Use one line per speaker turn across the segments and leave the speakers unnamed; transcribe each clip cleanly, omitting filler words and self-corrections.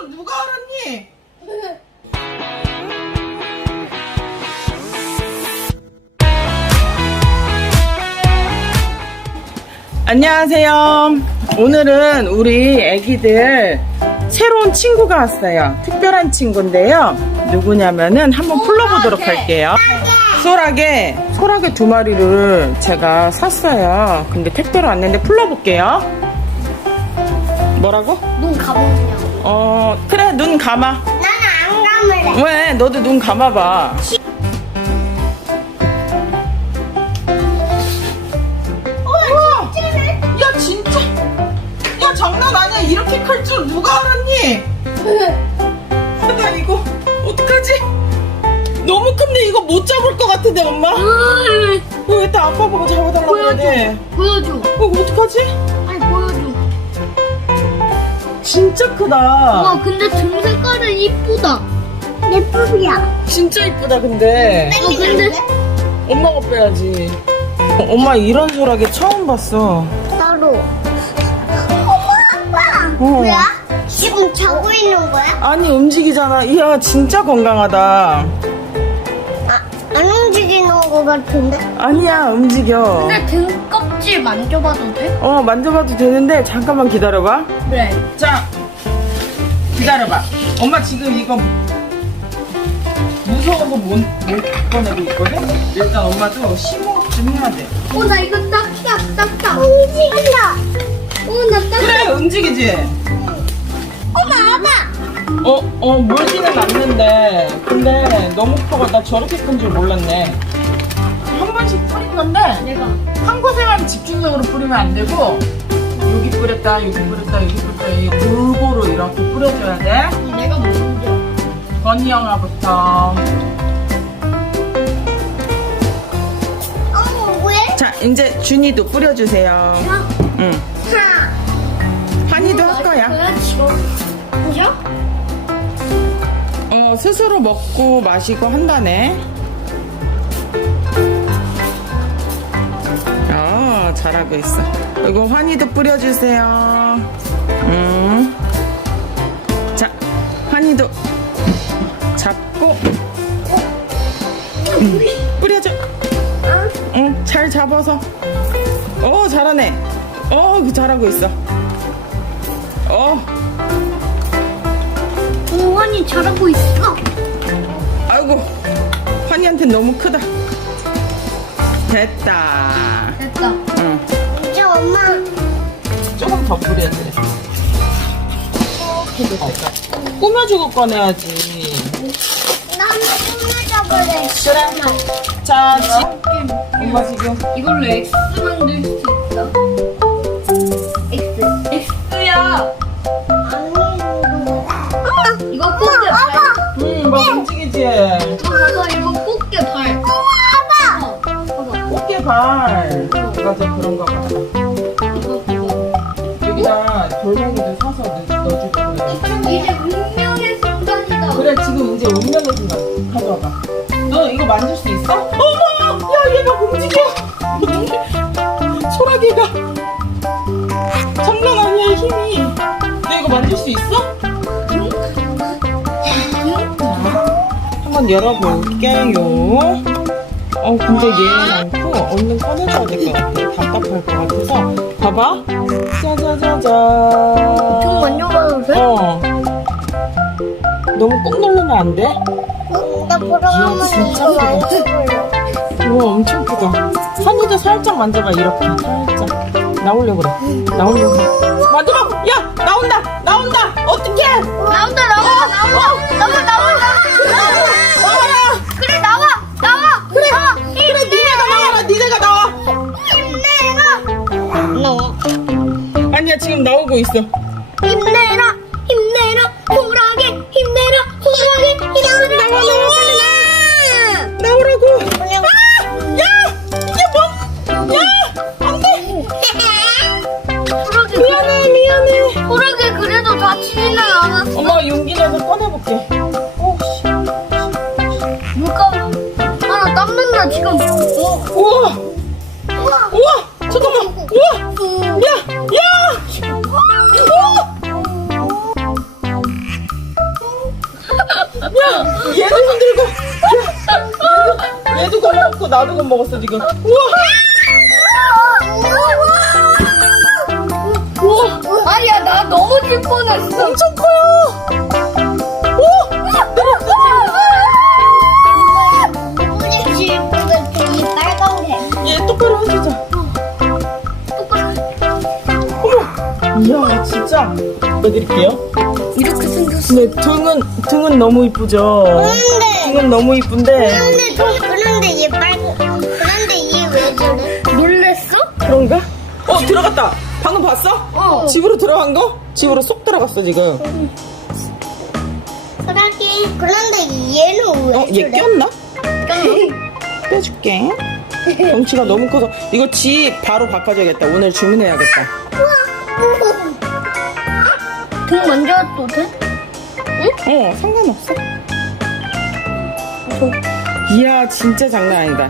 줄 누가 알았니? 안녕하세요. 오늘은 우리 애기들 새로운 친구가 왔어요. 특별한 친구인데요. 누구냐면은 한번 불러보도록 할게요. 소라게 2마리를 제가 샀어요. 근데 택배로 왔는데 불러볼게요. 뭐라고?
눈 감으냐고.
그래, 눈 감아.
나는 안 감을래.
왜? 너도 눈 감아봐. 야, 진짜. 야, 장난 아니야. 이렇게 클 줄 누가 알았니? 나 이거 어떡하지? 너무 큰데 이거 못 잡을 것 같은데, 엄마? 이거 일단 아빠 보고 잡아달라고 해야 돼.
보여줘.
이거 어떡하지?
아니 보여줘.
진짜 크다.
와 근데 등 색깔은 이쁘다. 예쁘야.
진짜 이쁘다, 근데.
근데
엄마가 빼야지. 엄마 이런 소라게 처음 봤어.
따로. 엄마 아빠. 뭐야? 지금 자고 있는 거야?
아니, 움직이잖아. 이야, 진짜 건강하다.
안 움직이는 거 같은데?
아니야, 움직여.
근데 등 껍질 만져봐도 돼?
만져봐도 되는데 잠깐만 기다려봐.
그래.
자, 기다려봐. 엄마 지금 이거 무서워서 못 꺼내고 있거든? 일단 엄마도 심호흡 좀 해야 돼.
나 이거 딱딱. 움직인다. 나 딱.
그래, 움직이지?
아빠.
물지는 않는데. 근데 너무 커가. 나 저렇게 큰 줄 몰랐네. 한 번씩 뿌린 건데,
내가.
한 곳에만 집중적으로 뿌리면 안 되고, 여기 뿌렸다, 여기 뿌렸다, 여기 뿌렸다, 이 골고루 이렇게 뿌려줘야 돼.
내가 먼저.
건이 형아부터.
왜?
자, 이제 준이도 뿌려주세요. 응. 환희도 할 거야.
그죠?
스스로 먹고 마시고 한다네. 잘하고 있어. 이거 환희도 뿌려주세요. 자, 환희도 잡고 뿌려줘. 응, 잘 잡아서. 잘하네. 잘하고 있어.
동원이 잘하고 있어.
아이고, 환희한테 너무 크다. 됐다.
됐다.
응.
이제 엄마.
조금 더 뿌려야 돼. 이렇게 갈까? 꾸며주고 꺼내야지.
나는 꾸며줘버려.
그래. 자, 엄마 지금.
이걸로 X 만들 수 있어. X. X야. 이거 꽃게 발.
막 움직이지?
봐봐, 이거 꽃게 발. 봐봐. 봐봐.
꽃게발. 맞아, 그런가 봐. 여기다 돌멩이도 사서 넣어주고 그래.
이제 운명의 순간이다.
그래, 지금 이제 운명의 순간. 가져와봐. 너 이거 만질 수 있어? 어머! 야, 얘가 움직여! 소라게가. 장난 아니야, 힘이. 너 이거 만질 수 있어? 한번 열어볼게요. 근데 얘 많고 얼른 꺼내줘야 될 것 같아. 답답할 것 같아서. 봐봐. 짜자자자.
좀 만져봐도 돼?
너무 꾹 누르면 안 돼?
나 보라면
진짜
이거
크다.
만져볼래.
우와, 엄청 크다. 한이도 살짝 만져봐, 이렇게. 살짝. 나오려고 그래. 나오려고 그래. 만져봐! 야! 나온다! 어떡해!
나온다.
나와라!
그래 나와.
그래! 니네가 나와!
나와.
아니야, 지금 나오고 있어.
힘내라 호랑이 힘내라.
나오라고! 야! 이게 뭐? 야! 안 돼! 미안해.
호랑이 그래도 다치지는 않았어.
엄마가 용기 내서 꺼내볼게.
물가루. 나 땀난다 지금.
우와! 잠깐만! 우와! 야! 거 놔두고 먹었어 지금. 우와.
우와. 아니야, 나 너무 질 뻔했어.
엄청 커요.
이 빨간색.
얘 똑바로 해주자. 어머. 이야 진짜. 보여드릴게요.
이렇게 생겼어.
네 등은 너무 이쁘죠. 등은 너무 이쁜데.
그런데 얘 빨간. 그런데 얘 왜 저래? 놀랬어?
그런가? 들어갔다. 방금 봤어? 집으로 들어간 거? 집으로 쏙 들어갔어 지금.
그런데 얘는 왜
얘 꼈나? 빼줄게. 덩치가 너무 커서 이거 집 바로 바꿔줘야겠다. 오늘 주문해야겠다.
등 만져도 돼?
상관없어. 이야 진짜 장난 아니다.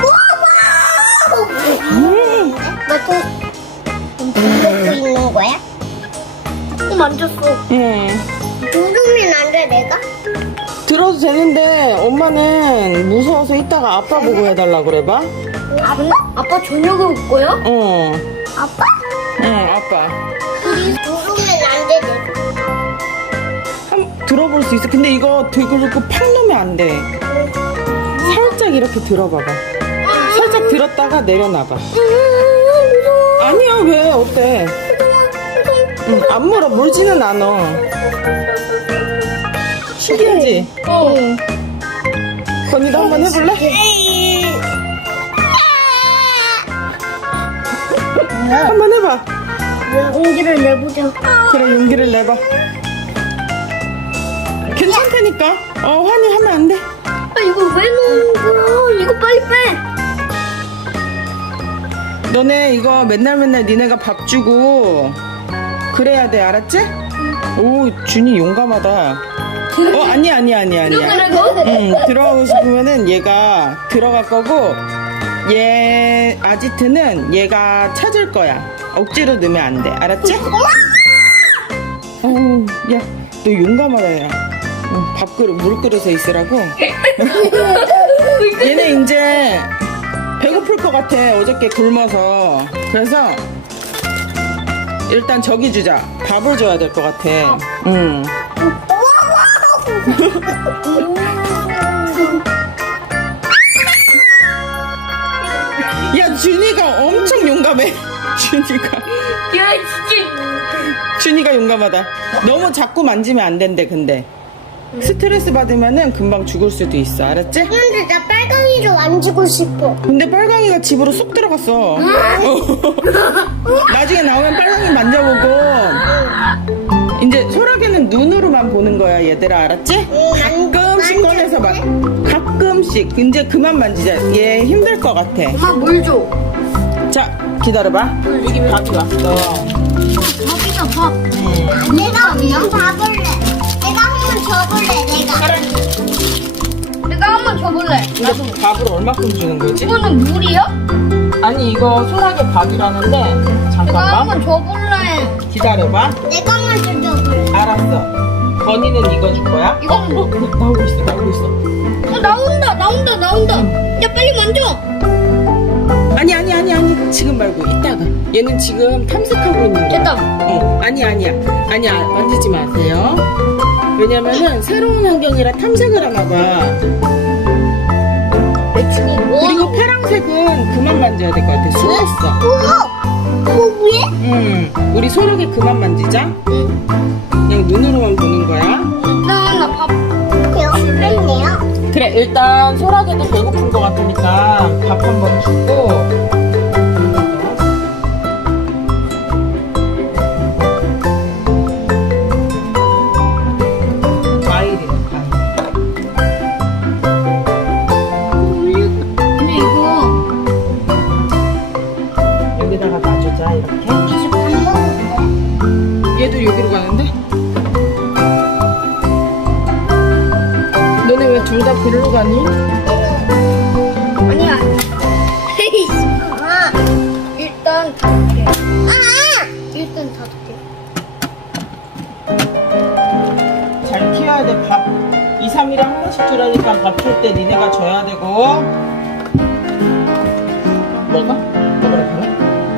나도 있는 거야? 만졌어. 누르면 안 돼, 내가?
들어도 되는데 엄마는 무서워서 이따가 아빠 보고 해달라 그래봐.
아빠 저녁에 올 거야? 아빠?
아빠.
누르면 안 돼, 내가.
한번 들어볼 수 있어. 근데 이거 들고 팍 놓으면 안 돼. 살짝 이렇게 들어봐봐. 살짝 들었다가 내려놔봐. 아니야 왜 어때? 안 물어. 물지는 않아. 신기하지? 건이도 한번 해볼래? 한번 해봐.
용기를 내보자.
그래 용기를 내봐. 괜찮다니까. 환희 하면 안 돼.
이거 왜 넣은 거야? 이거 빨리 빼.
너네 이거 맨날 니네가 밥 주고 그래야 돼. 알았지? 오 준이 용감하다. 아니야. 들어가고 싶으면은 얘가 들어갈 거고 얘 아지트는 얘가 찾을 거야. 억지로 넣으면 안 돼. 알았지? 야, 너 용감하다 야. 밥그릇 물그릇에 있으라고. 얘네 이제 배고플 것 같아. 어저께 굶어서. 그래서 일단 저기 주자. 밥을 줘야 될 것 같아. 야 준이가 엄청 용감해. 준이가 용감하다. 너무 자꾸 만지면 안 된대. 근데 스트레스 받으면은 금방 죽을 수도 있어. 알았지?
근데 나 빨강이를 만지고 싶어.
근데 빨강이가 집으로 쏙 들어갔어. 나중에 나오면 빨강이 만져보고. 이제 소라게는 눈으로만 보는 거야 얘들아. 알았지? 가끔씩 꺼내서 봐. 가끔씩. 이제 그만 만지자. 얘 힘들 것 같아.
엄마 물 줘.
자 기다려봐. 여기 밥이 왔어.
밥이다 밥. 내가 한번 봐볼래. 내가 한번 줘볼래. 내가 한번 줘볼래.
근데 밥을 얼마큼 주는 거지?
이거는 물이야?
아니 이거 소라게 밥이라는데
내가
잠깐만
한번 줘볼래.
기다려봐.
내가 한번 줘볼래.
알았어. 건이는 이거 줄 거야?
이거는
나오고 있어.
나온다. 야 빨리 만져.
아니 지금 말고 이따가. 얘는 지금 탐색하고 있는 거야.
됐다.
아니야 만지지 마세요. 왜냐면은 새로운 환경이라 탐색을 하나 봐. 그리고 파란색은 그만 만져야 될 것 같아. 수했어.
위에?
우리 소라게 그만 만지자. 그냥 눈으로만 보는 거야.
나 밥. 그랬네요.
그래 일단 소라게도 배고픈 것 같으니까 밥 한 번 주고. 과일이네 과일.
근데 이거
여기다가 놔주자 이렇게.
이제 밥 먹을 거야?
얘도 여기로 가는데? 너네 왜 둘 다 글로 가니?
아니야. 일단 닫을게. 일단 닫을게.
잘 키워야 돼. 밥 2, 3일에 한 번씩 주라니까 밥 줄 때 니네가 줘야 되고. 뭐가? 먹으라 그래?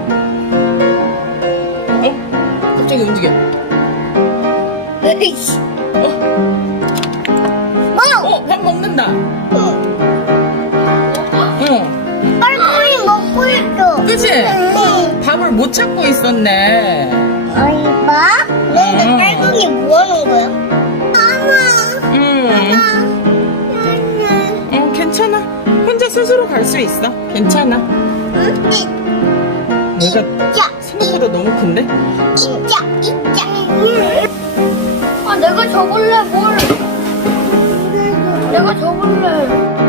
어? 갑자기 움직여.
으이씨.
밥 먹는다. 응.
빨리 먹고 있어.
그치?
응.
밥을 못 찾고 있었네.
아니, 봐? 근데
응.
빨강이 뭐 하는 거야?
응. 응, 괜찮아. 혼자 스스로 갈 수 있어. 괜찮아.
응?
얘가 생각보다 너무 큰데?
이짜. 아, 내가 접을래, 뭘. 내가 접을래.